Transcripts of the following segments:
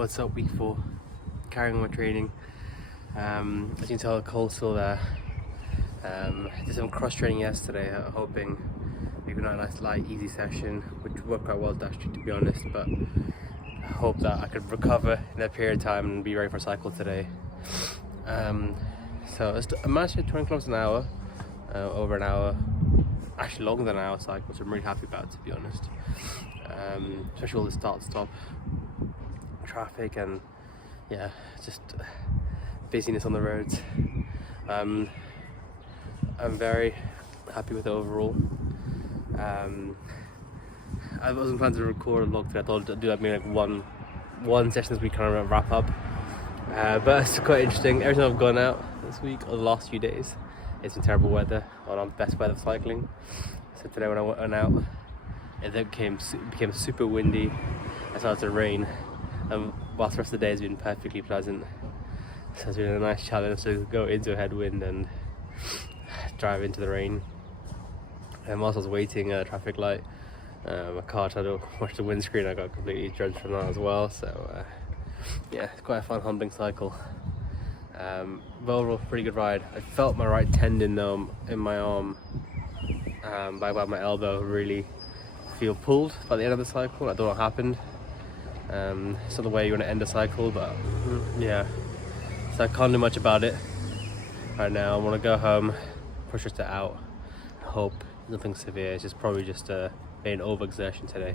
What's up, week 4? Carrying on my training. As you can tell, the cold's still there. Did some cross training yesterday, hoping maybe not a nice light, easy session, which worked quite well actually, to be honest. But I hope that I could recover in that period of time and be ready for cycle today. So I managed to hit 20 kilometers an hour, over an hour, actually longer than an hour cycle, which I'm really happy about, to be honest. Especially all the start-stop traffic and just busyness on the roads. I'm very happy with the overall. I wasn't planning to record a vlog today. I thought I'd do maybe like one session this week, kind of wrap up. But it's quite interesting. Every time I've gone out this week or the last few days, it's been terrible weather, or not the best weather for cycling. So today when I went out, it became super windy. It started to rain. Whilst the rest of the day has been perfectly pleasant. So it's been a nice challenge to go into a headwind and drive into the rain. And whilst I was waiting at a traffic light, my car tried to watch the windscreen. I got completely drenched from that as well. So it's quite a fun humbling cycle. But overall, pretty good ride. I felt my right tendon though in my arm, by my elbow, really feel pulled by the end of the cycle. I don't know what happened. It's not the way you want to end a cycle, but so I can't do much about it right now. I want to go home, push it out, hope nothing severe. It's just probably just an overexertion today.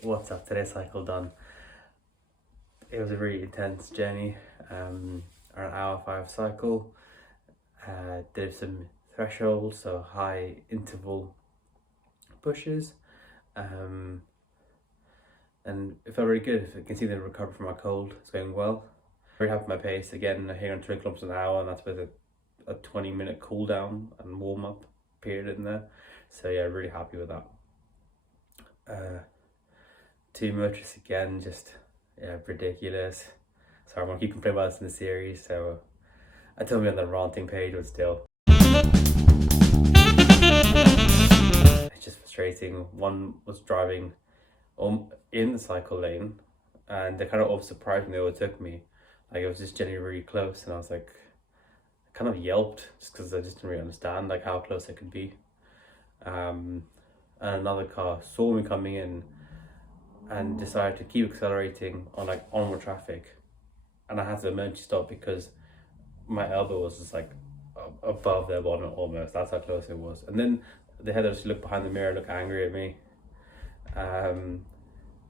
What's up? Today's cycle done. It was a really intense journey, around an hour 5 cycle. Did some thresholds, so high interval pushes. And it felt really good. I can see the recovery from my cold. It's going well. Very happy with my pace. Again, here on 20 kilometers an hour, and that's with a 20-minute cool down and warm up period in there. So yeah, really happy with that. 2 motorists again, just ridiculous. Sorry, I'm gonna keep complaining about this in the series. So I told me on the ranting page, but still, it's just frustrating. One was driving in the cycle lane, and they kind of all surprised when they overtook me. Like, it was just genuinely really close, and I was like, I kind of yelped just because I just didn't really understand like how close I could be. And another car saw me coming in and decided to keep accelerating on like onward traffic, and I had to emergency stop because my elbow was just like above their bonnet almost. That's how close it was. And then they had to just look behind the mirror, look angry at me.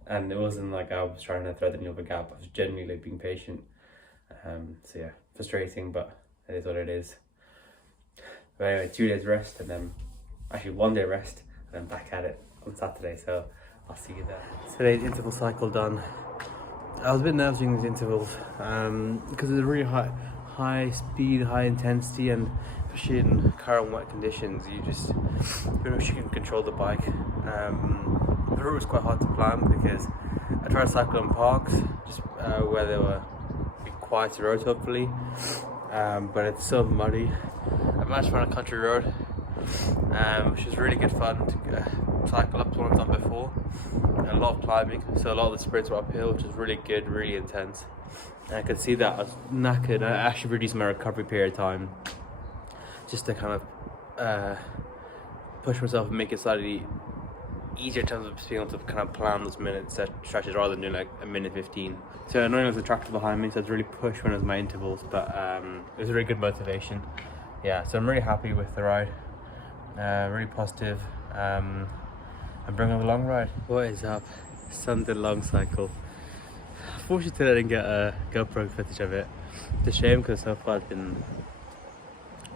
And it wasn't like I was trying to thread any other gap. I was genuinely like being patient. So yeah, frustrating, but it is what it is. But anyway, 2 days rest, and then actually 1 day rest, and then back at it on Saturday. So I'll see you there. Today's interval cycle done. I was a bit nervous during these intervals because it's a really high speed, high intensity, and especially in current wet conditions, you just pretty much you can control the bike. The route was quite hard to plan because I tried to cycle in parks, just where there were quieter roads hopefully, but it's so muddy. I managed to find a country road, which was really good fun to cycle up to one I've done before, and a lot of climbing, so a lot of the sprints were uphill, which was really good, really intense. And I could see that I was knackered. I actually reduced my recovery period time just to kind of push myself and make it slightly easier in terms of being able to kind of plan those minute stretches rather than doing like a minute 15. So annoying was the tractor behind me, so I had to really push when it was my intervals, but it was a really good motivation. Yeah, so I'm really happy with the ride. Really positive. I'm bringing up a long ride. What is up? Sunday long cycle. Unfortunately today I didn't get a GoPro footage of it. It's a shame because so far it's been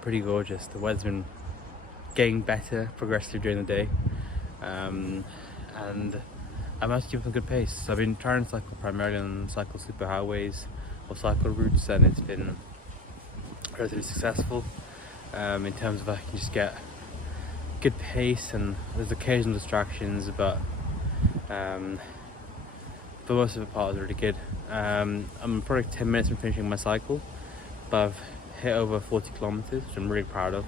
pretty gorgeous. The weather's been getting better progressively during the day. And I managed to keep up a good pace. So I've been trying to cycle primarily on cycle superhighways or cycle routes, and it's been relatively successful in terms of I can just get good pace, and there's occasional distractions, but most of the part was really good. I'm probably 10 minutes from finishing my cycle, but I've hit over 40 kilometers, which I'm really proud of.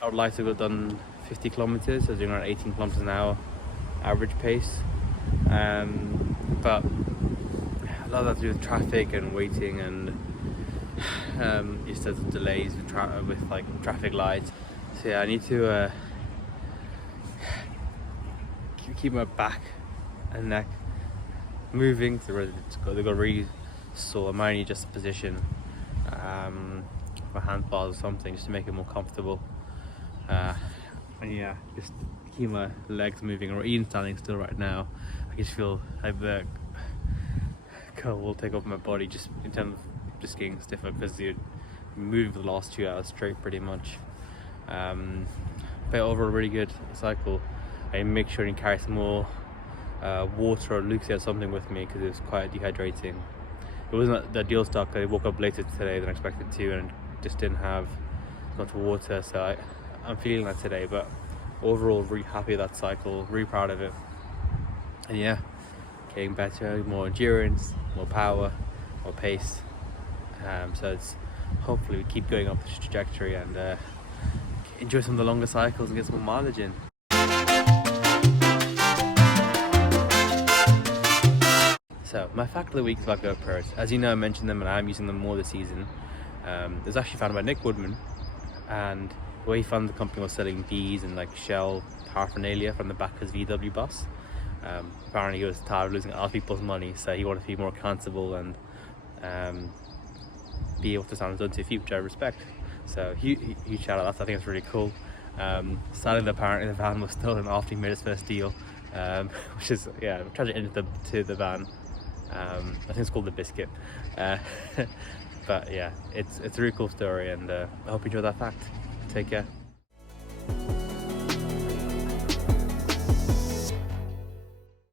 I would like to have done 50 kilometers, so doing around 18 kilometers an hour average pace, but a lot of that to do with traffic and waiting, and just there's delays with like traffic lights. So yeah, I need to keep my back and neck moving. So they got really sore. I might need just a position, my hand bars or something, just to make it more comfortable. And yeah, just keep my legs moving, or even standing still right now. I just feel like the curl will take over my body, just in terms of just getting stiffer, because you're moving for the last 2 hours straight pretty much. But overall, really good cycle. I make sure to carry some more water or Lucy had something with me, because it was quite dehydrating. It wasn't the ideal start. I woke up later today than I expected to, and just didn't have much water, so I'm feeling that today. But overall, really happy with that cycle, really proud of it. And yeah, getting better, more endurance, more power, more pace. So it's hopefully we keep going up this trajectory and enjoy some of the longer cycles and get some more mileage in. So my fact of the week is about GoPros. As you know, I mentioned them and I'm using them more this season. It was actually founded by Nick Woodman, and the way he founded the company was selling bees and like shell paraphernalia from the back of his VW bus. Apparently he was tired of losing other people's money, so he wanted to be more accountable and be able to stand on his own 2 feet, which I respect. So huge shout out. I think it's really cool. Sadly, apparently the van was stolen after he made his first deal, which is, yeah, tragic end to the van. I think it's called the Biscuit. But yeah, it's a really cool story, and I hope you enjoyed that fact. Take care.